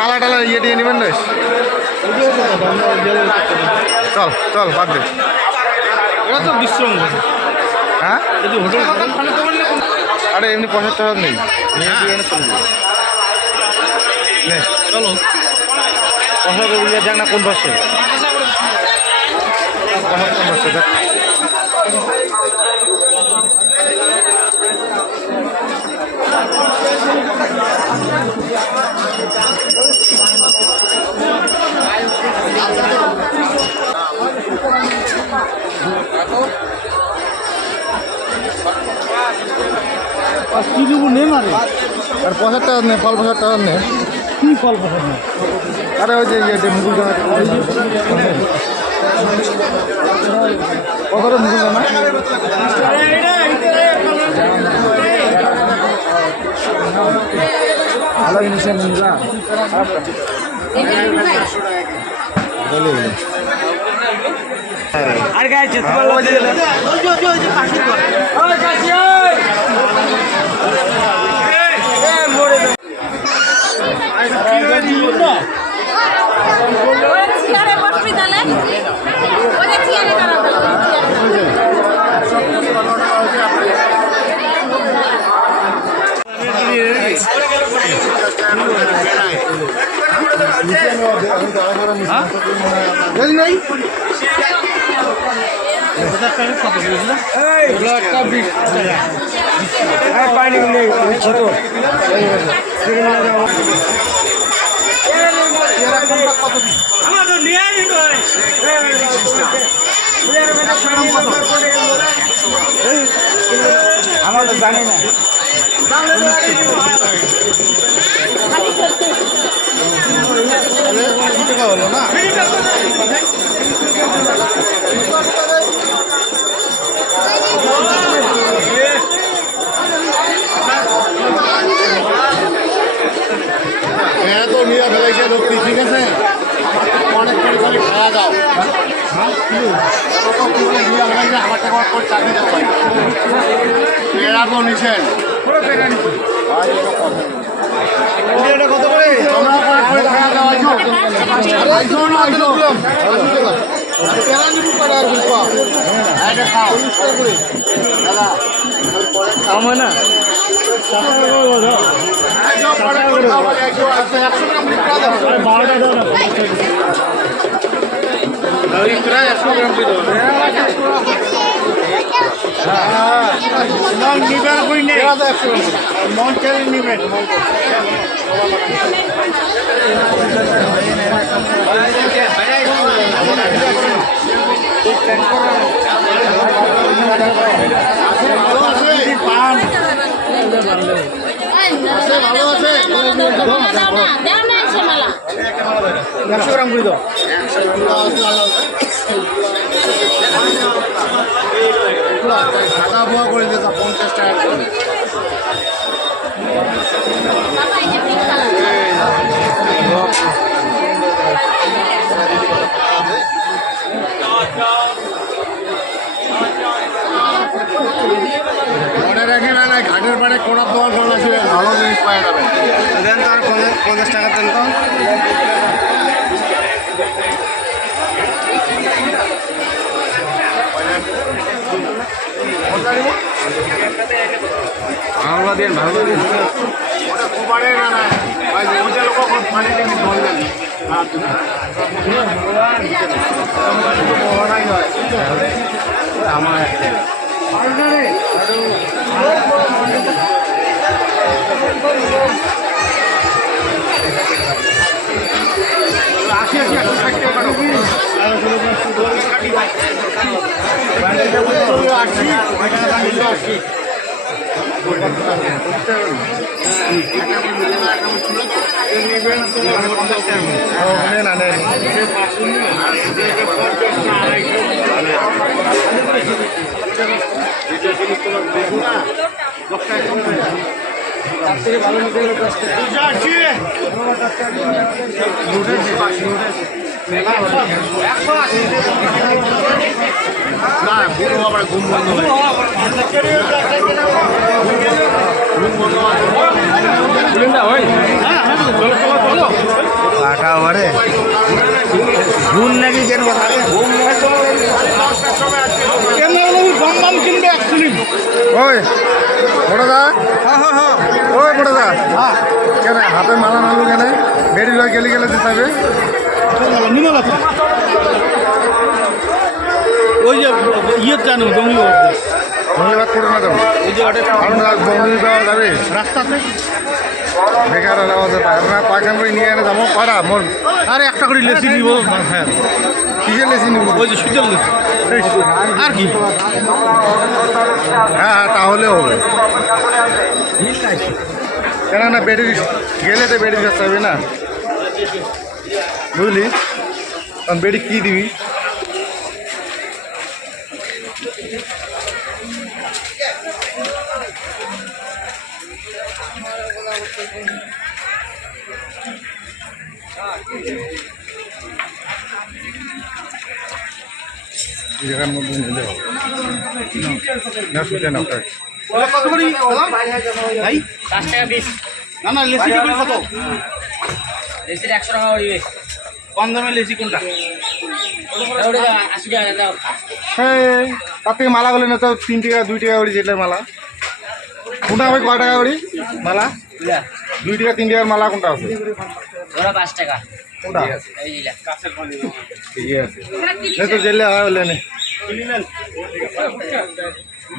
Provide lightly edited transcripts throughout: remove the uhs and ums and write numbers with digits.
মালা টালা ইয়ে দিয়ে নেবেন না চল চল বাদ দে এরা তো বিশ্রাম হ্যাঁ যদি হোটেল খানে তো বললে আরে এমনি 75 টাকা নেই নিয়ে দিয়ে এনে চলে যাবে নে চলো 75 টাকা যাক না কোন পাশে 75 পাশে দেখ কি দেবো নে মারে আর 75 টাকা নে ফল 75 টাকা নে কি ফল পছন্দ আরে ওই যে ইয়ে মুগুল দানা কত মুগুল দানা ভালো জিনিস মুগা আর গাইছে তোমার লজে ওই যে কাশির ঘর ওই কাশি ওই মোরে আই কি হই দিল না ওই চেয়ারে বসবি তাহলে ওই যে চেয়ারে দাঁড়াবে নাই পানি নেই ছোট আমার তো জানি না হলো না তো নিয়ে ফেলাইছে লোকটি ঠিক আছে অনেক করে খালি খাওয়া দাও এরা তো নিছেন কত করে খাওয়া দাওয়া আমার না বারোটা দাও না নিবেন কই নেই মন চালিয়ে নিবেন পান ভালো আছে দেও না এসে মেলা 100 গ্রাম করে দাও টাকা ভুয়া করে দিয়েছে 50 টাকা করে বাবা এই যে পিঙ্ক কালার মনে রাখেন না ঘাটের পাড়ে কোড়ার দোকান খোলা আছে ভালো জিনিস পাওয়া যাবে দেন তো আর 50 টাকা দেন তো ভালো দেন ভালো দেন ওটা কোপারে না না ভাই ওটা লোক পানি থেকে ধরে দেন আমার ভালো নিতে না বুড়ো আবার ঘুম বন্ধ হয় হয় হ্যাঁ চলো চলো চলো একেবারে ঘুম নাকি কেন কথা গম গম কিনবে অ্যাকচুয়ালি ওই বড়দা ওই বড়দা কেন হাতে মালা নালু কেন বেড়ি লয় গেলে গেলে দিতে হবে নিমল আছে ওই যে ইয়ের জানো জঙ্গলি ধন্যবাদ করে না দেবো ওই যে কারণ বঙ্গলি পাওয়া যাবে রাস্তাতে বেকার না পায়খান করে নিয়ে এনে যাবো পারা মোর আরে একটা করে লেসি দিব হ্যাঁ কিসের লেসি নিব ওই যে সুজল লেসি আর কি হ্যাঁ তাহলে হবে কেন না বেড়ি গেলে তো বেড়ি কাছে হবে না বুঝলি কারণ বেড়ি কী দিবি জায়গার মধ্যে নিলে হবে না শুনতে না কত করে ভাই 5 টাকা পিস না না লেসি কি করে কত লেসির 100 টাকা পড়বে কম দামে লেসি কোনটা ওটা 80 টাকা দাও হ্যাঁ তার থেকে মালা গেলে না তো 3 টাকা 2 টাকা করে যেটা মালা কোনটা হবে কয় টাকা করে মালা 2 টাকা 3 টাকার মালা কোনটা আছে ওরা 5 টাকা কোনটা এই দিলা ঠিকই আছে এই তো জেলে হয় বলে নে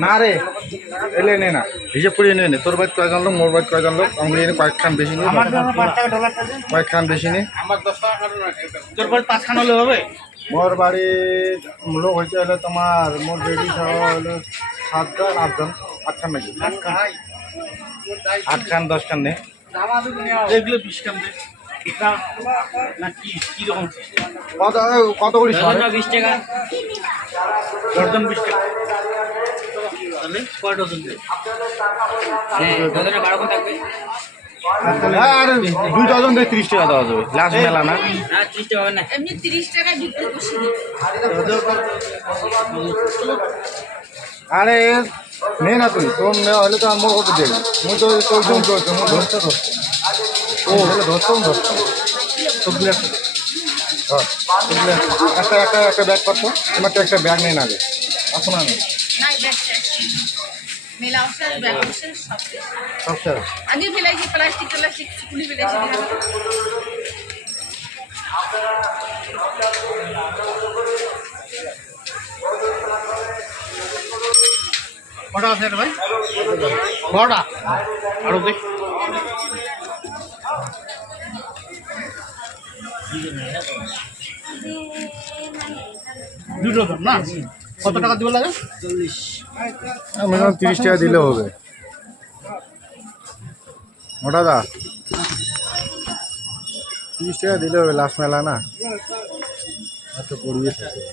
না রে এলে নে না হিসাব করে নে তোর বাইক কয়জন লোক মোর বাইক কয়জন লোক আমি এনে কয়েকখান বেশি নি আমার জন্য 5 টাকা ডলার কয়েকখান বেশি নি আমার 10 টাকা তোর পর 5 খান হলে হবে মোর বাড়ি লোক হয়েছে হলে তোমার মোর বেডি খাওয়া হলো 7জন 8জন 8খান নাকি 8খান 10খান নে এগুলো 20 টাকা দে না কি রকম কত কত করে ডজন 20 টাকা ডজন 20 টাকা তাহলে কয় ডজন দে হ্যাঁ ডজনে 12 কোন থাকবে হ্যাঁ আর 2 ডজন দিয়ে 30 টাকা দেওয়া যাবে লাস্ট মেলা না না 30 টাকা হবে না এমনি 30 টাকায় বিক্রি করছি আরে নে না তুই তোর নেওয়া হলে তো আর মোর কত দেবে মুই তো চলছুম চলছে মোর ধরতে ও হলে ধরতাম সবগুলো একটা একটা একটা ব্যাগ করতো তোমার তো একটা ব্যাগ নেই না আগে আসো না নাই ব্যাগ শেষ মেলা অবসর ব্যাগ অবসর সব শেষ। সব শেষ আগে ফেলাইছি প্লাস্টিক খুলি ফেলাইছি কটা আছে রে ভাই বড়টা আরো দেখ দুটো দাম না কত টাকা দিবে লাগে 40 মিনিমাম 30 টাকা দিলেও হবে মোটা দা 30 টাকা দিলে হবে লাস্ট মেলা না এত পড়িয়ে থাকে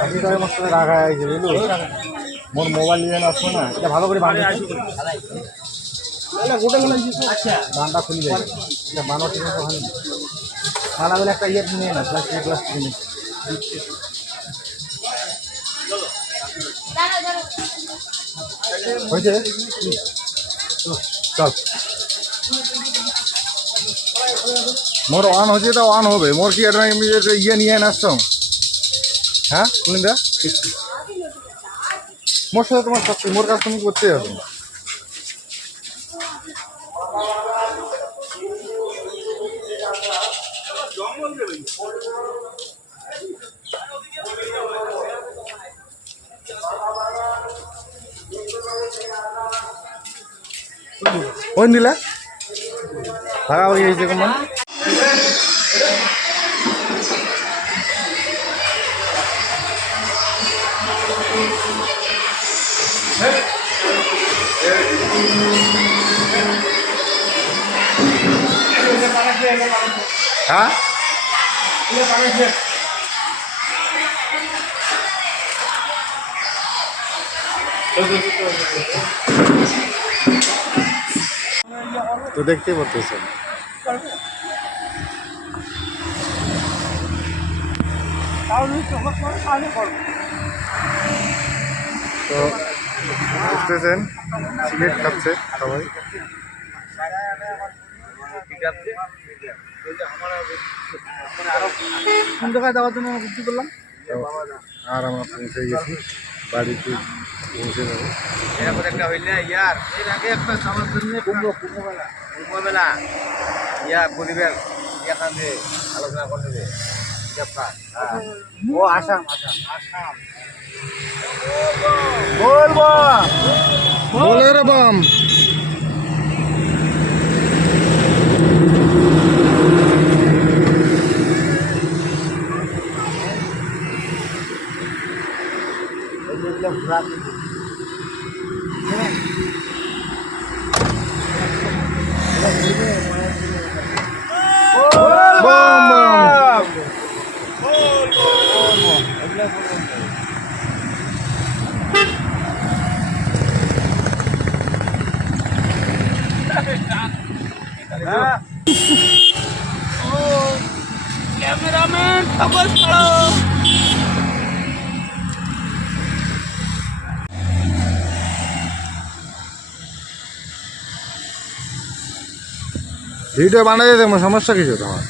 আগে মস্ত রাখা আছে বুঝলো মোর মোবাইল নিয়ে আসবো না এটা ভালো করে বাঁধে আচ্ছা বানটা খুলে যায় এটা বানো ঠিক আছে ওখানে মালা বলে একটা ইয়ে নিয়ে না প্লাস্টিক নিয়ে হয়েছে চল মোর অন হচ্ছে তো অন হবে মোর কি এটা ইয়ে নিয়ে আসছো হ্যাঁ কুলিন্দা মোর সাথে তোমার সত্যি মোর কাজ তুমি করতে হবে ওই নিলা ভাড়া হয়ে গেছে কেমন হ্যাঁ তো দেখতেই পারতেছেন তো দেখতেছেন সিগারেট খাচ্ছে সবাই। কোন জায়গায় যাওয়ার জন্য বুদ্ধি করলাম? আর আমরা পৌঁছে গেছি, বাড়িতে পৌঁছে যাবো। এরকম একটা হইলে ইয়ার এর আগে একটা যাওয়ার জন্য কুম্ভমেলা ইয়া পরিবেশ এখানে আলোচনা করতে হবে। ও আসাম বলবো বলে রে বাম। বাম বাম। ক্যামেরাম্যান ফোকাস করো। ভিডিও বানাই দিতে সমস্যা কিছু তোমার?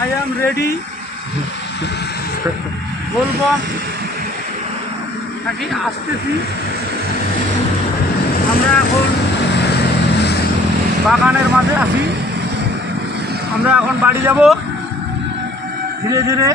আই এম রেডি বলবো নাকি আসতেছি। আমরা এখন বাগানের মাঝে আছি। আমরা এখন বাড়ি যাব ধীরে ধীরে।